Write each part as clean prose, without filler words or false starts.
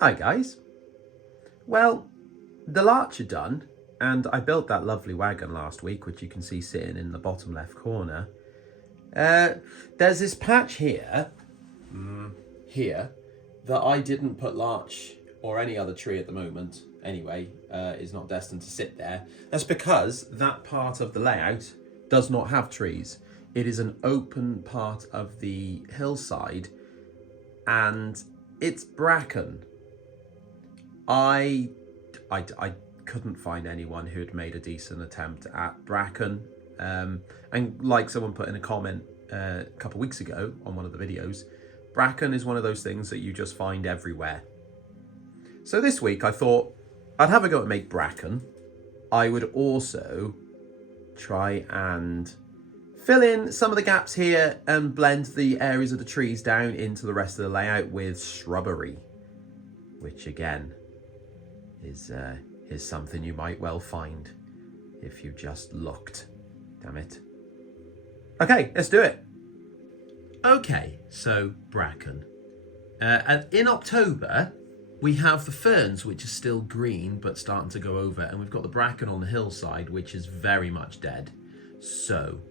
Hi guys. Well, the larch are done, and I built that lovely wagon last week, which you can see sitting in the bottom left corner. There's this patch here, that I didn't put larch or any other tree at the moment. Anyway, is not destined to sit there. That's because that part of the layout does not have trees. It is an open part of the hillside, and it's bracken. I couldn't find anyone who had made a decent attempt at bracken. And like someone put in a comment a couple of weeks ago on one of the videos, bracken is one of those things that you just find everywhere. So this week I thought I'd have a go at make bracken. I would also try and fill in some of the gaps here and blend the areas of the trees down into the rest of the layout with shrubbery, which again is something you might well find if you just looked. Damn it. Okay, let's do it. Okay, so bracken. In October, we have the ferns, which are still green but starting to go over, and we've got the bracken on the hillside, which is very much dead. So,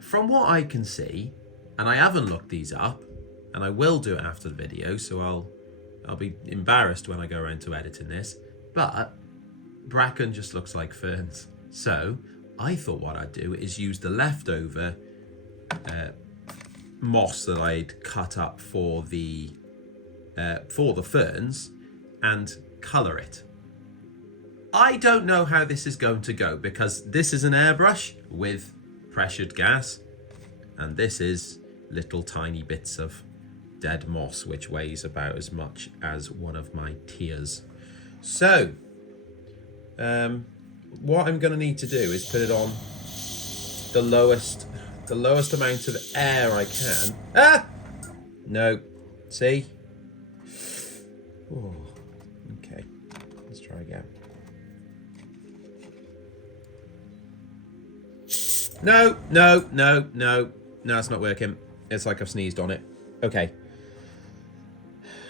from what I can see, and I haven't looked these up, and I will do it after the video, so I'll be embarrassed when I go around to editing this, but bracken just looks like ferns. So I thought what I'd do is use the leftover moss that I'd cut up for the ferns and colour it. I don't know how this is going to go because this is an airbrush with pressured gas, and this is little tiny bits of dead moss, which weighs about as much as one of my tears. So, what I'm going to need to do is put it on the lowest amount of air I can. Ah! No. See? Oh, okay. Let's try again. No, it's not working. It's like I've sneezed on it. Okay.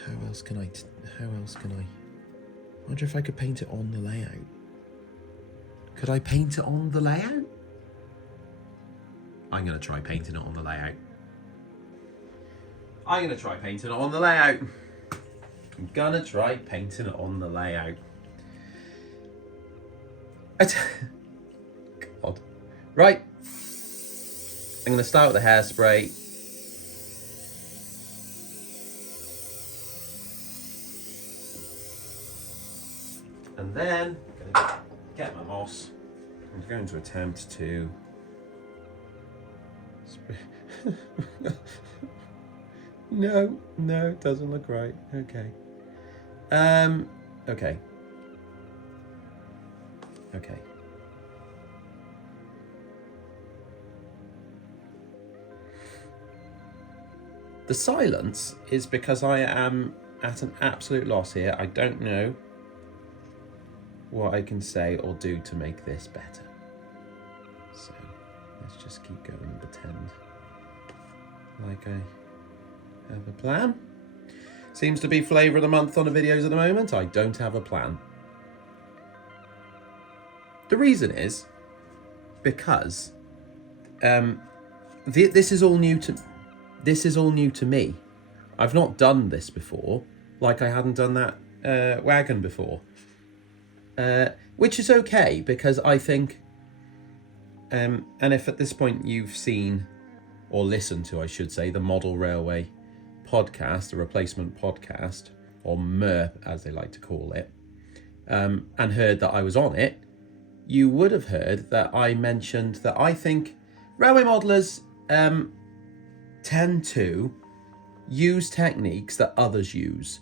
How else can I? I wonder if I could paint it on the layout. Could I paint it on the layout? I'm going to try painting it on the layout. I'm going to try painting it on the layout. God. Right. I'm going to start with the hairspray. And then I'm going to get my moss. I'm going to attempt to no, it doesn't look right. Okay. Okay. The silence is because I am at an absolute loss here. I don't know what I can say or do to make this better. So let's just keep going and pretend like I have a plan. Seems to be flavour of the month on the videos at the moment. I don't have a plan. The reason is because this is all new to me. I've not done this before, like I hadn't done that wagon before. Which is okay, because I think, and if at this point you've seen, or listened to, I should say, the Model Railway podcast, the replacement podcast, or MERP as they like to call it, and heard that I was on it, you would have heard that I mentioned that I think railway modelers tend to use techniques that others use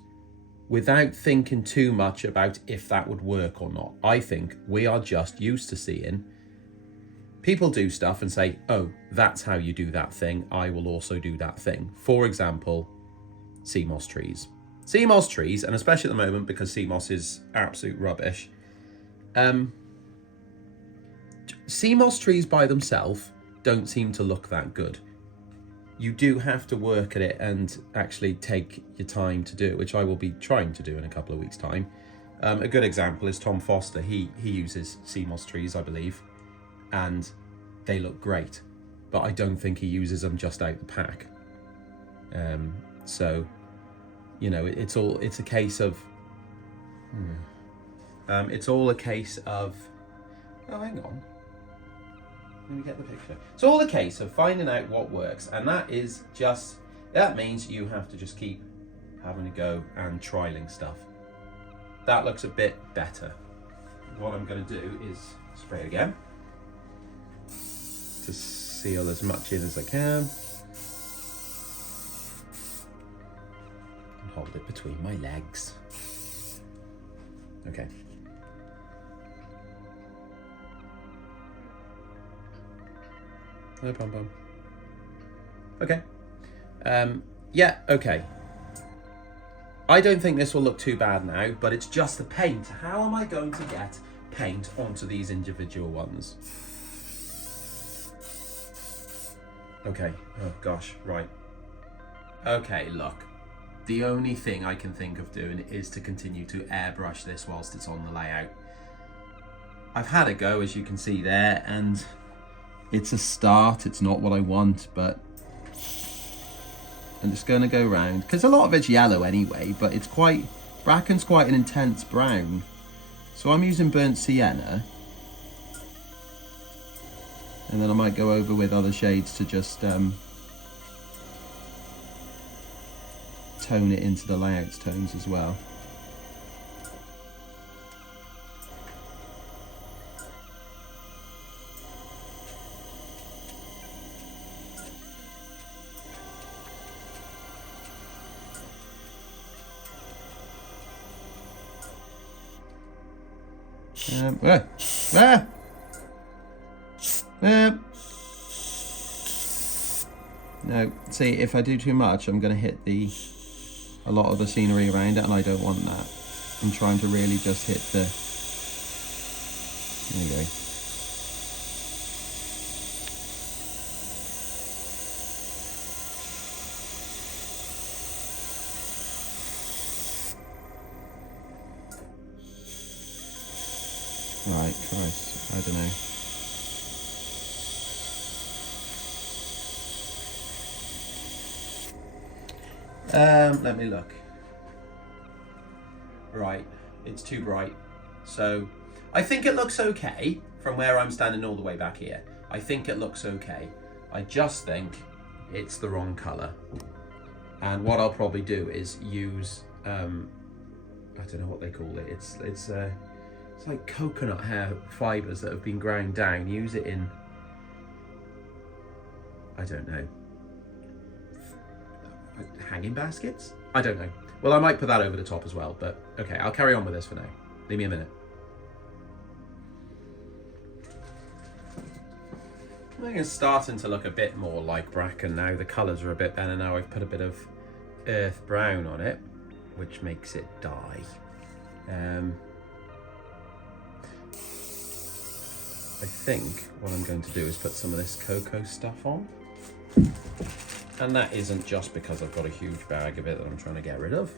without thinking too much about if that would work or not. I think we are just used to seeing people do stuff and say, oh, that's how you do that thing, I will also do that thing. For example, sea moss trees. Sea moss trees, and especially at the moment because sea moss is absolute rubbish, sea moss trees by themselves don't seem to look that good. you do have to work at it and actually take your time to do it, which I will be trying to do in a couple of weeks' time. A good example is Tom Foster. He uses CMOS trees, I believe, and they look great, but I don't think he uses them just out the pack. So, you know, it's a case of, it's all a case of, oh, hang on. Let me get the picture. It's all a case of finding out what works, and that means you have to just keep having a go and trialing stuff. That looks a bit better. What I'm going to do is spray it again to seal as much in as I can. And hold it between my legs. Okay. No pom-pom. Okay. Yeah, okay. I don't think this will look too bad now, but it's just the paint. How am I going to get paint onto these individual ones? Okay, oh gosh, right. Okay, look. The only thing I can think of doing is to continue to airbrush this whilst it's on the layout. I've had a go, as you can see there, and it's a start. It's not what I want, but I'm just going to go round, because a lot of it's yellow anyway, but it's Bracken's quite an intense brown. So I'm using burnt sienna, and then I might go over with other shades to just tone it into the layouts tones as well. No, see, if I do too much, I'm going to hit a lot of the scenery around it, and I don't want that. I'm trying to really just hit the... There you go. Right, Christ, I don't know. Let me look. Right, it's too bright. So, I think it looks okay from where I'm standing all the way back here. I think it looks okay. I just think it's the wrong colour. And what I'll probably do is use, I don't know what they call it. It's like coconut hair fibres that have been ground down. Use it in, I don't know, hanging baskets? I don't know. Well, I might put that over the top as well, but okay, I'll carry on with this for now. Leave me a minute. I think it's starting to look a bit more like Bracken now. The colours are a bit better now. I've put a bit of earth brown on it, which makes it die. I think what I'm going to do is put some of this cocoa stuff on. And that isn't just because I've got a huge bag of it that I'm trying to get rid of,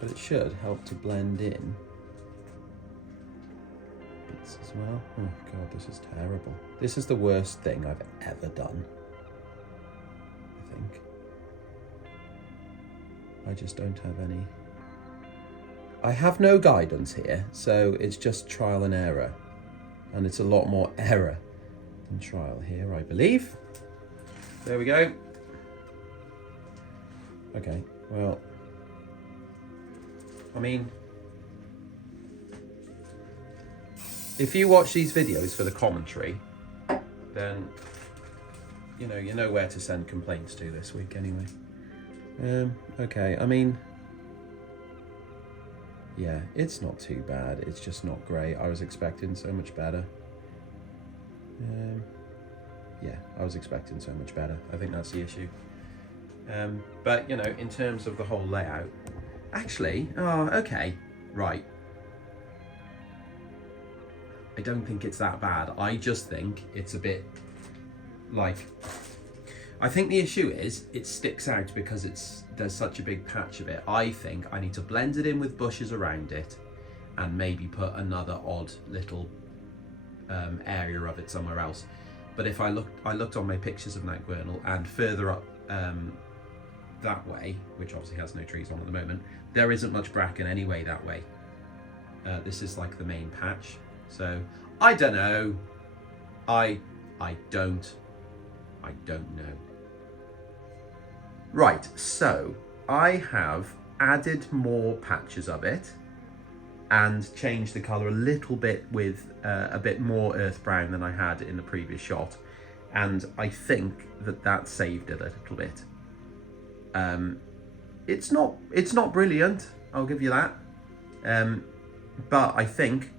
but it should help to blend in bits as well. Oh God, this is terrible. This is the worst thing I've ever done, I think. I just don't have any... I have no guidance here, so it's just trial and error. And it's a lot more error than trial here, I believe. There we go. Okay, well, I mean, if you watch these videos for the commentary, then you know where to send complaints to this week anyway. Okay, I mean, yeah, it's not too bad. It's just not great. I was expecting so much better. Yeah, I was expecting so much better. I think that's the issue. But, you know, in terms of the whole layout, actually, oh, okay, right. I don't think it's that bad. I just think it's a bit like, I think the issue is it sticks out because there's such a big patch of it. I think I need to blend it in with bushes around it and maybe put another odd little area of it somewhere else. But if I looked on my pictures of Nightgurnal, and further up that way, which obviously has no trees on at the moment, there isn't much bracken anyway that way. This is like the main patch. So I don't know. I don't know. Right, so I have added more patches of it and changed the colour a little bit with a bit more earth brown than I had in the previous shot, and I think that saved it a little bit. It's not brilliant, I'll give you that, but I think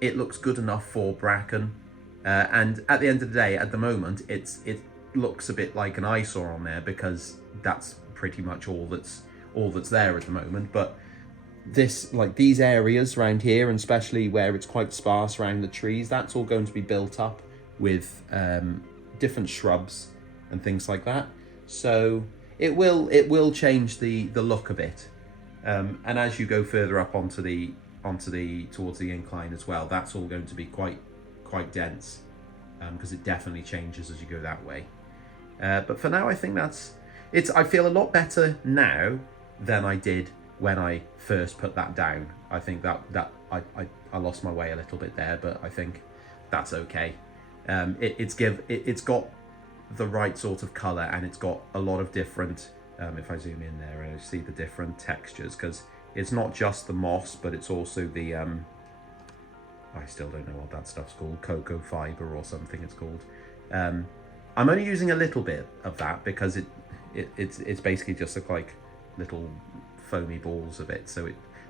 it looks good enough for Bracken, and at the end of the day, at the moment, it looks a bit like an eyesore on there because that's pretty much all that's there at the moment. But this, like these areas around here, and especially where it's quite sparse around the trees, that's all going to be built up with different shrubs and things like that. So it will change the look of it. And as you go further up towards the incline as well, that's all going to be quite dense, because it definitely changes as you go that way. But for now, I think I feel a lot better now than I did when I first put that down. I think that I lost my way a little bit there, but I think that's okay. It's got the right sort of color, and it's got a lot of different, if I zoom in there, I see the different textures, because it's not just the moss, but it's also the I still don't know what that stuff's called, cocoa fiber or something it's called. I'm only using a little bit of that because it's basically just like little foamy balls of it.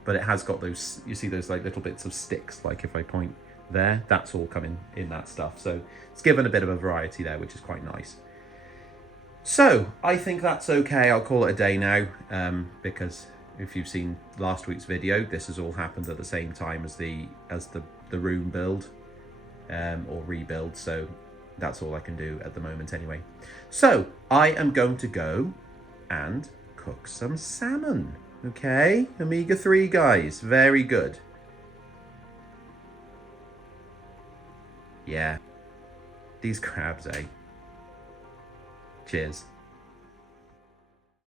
But it has got those, you see those like little bits of sticks, like if I point there, that's all coming in that stuff. So it's given a bit of a variety there, which is quite nice. So I think that's okay. I'll call it a day now, because if you've seen last week's video, this has all happened at the same time as the room build or rebuild. So that's all I can do at the moment anyway. So I am going to go and cook some salmon. Okay, omega-3 guys, very good. Yeah, these crabs, eh? Cheers.